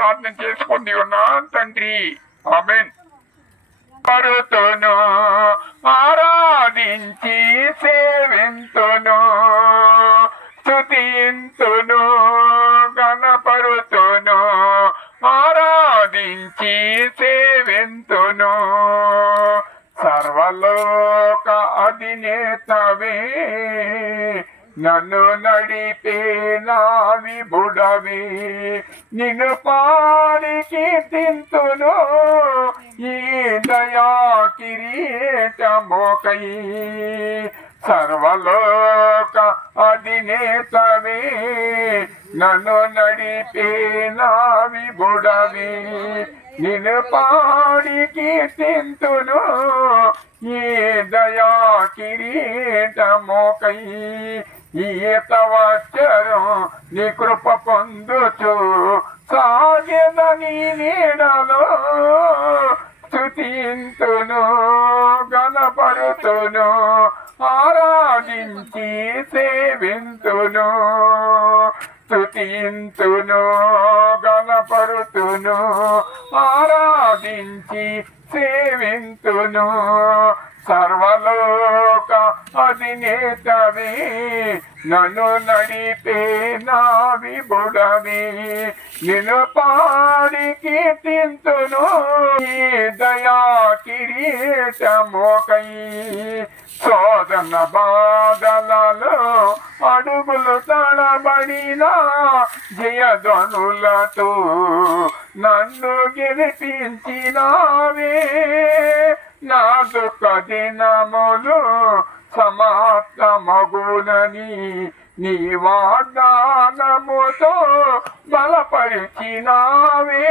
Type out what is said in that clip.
ప్రార్థన చేసుకుంది ఉన్నాను తండ్రి. ఆమేన్. పరుతును ఆరాధించి సేవింతును స్తుతింతును గణపరుతును ఆరాధించి సేవింతును సర్వలోక అధినేతవే నన్ను నడిపే నా విభుడవే నిన్ను పాడి కీర్తింతును ఈ దయా కిరీటమోకై సర్వలోక అధినేతవే నన్ను నడిపే నా విభుడవే నిన్ను పాడి కీర్తింతును ఈ దయా కిరీటమోకై ఈతవచ్చరం నీ కృప పొందుచు సాగెదని నీడలో స్తుతింతును గణపరుతును ఆరాధించి సేవింతును స్తుతింతును గణపరుతును ఆరాధించి సేవింతును సర్వలోక అధినేతవే నన్ను నడిపే నా విభుడవే నిన్ను పాడి కీర్తింతును ఈ దయా కిరీటమోకై శోధన బాధలలో అడుగులు తడబడిన జయధ్వనులతో నన్ను గెలిపించినావే నా దుఃఖ దినములు సమాప్తమగునని నీ వాగ్దానముతో బలపరిచినావే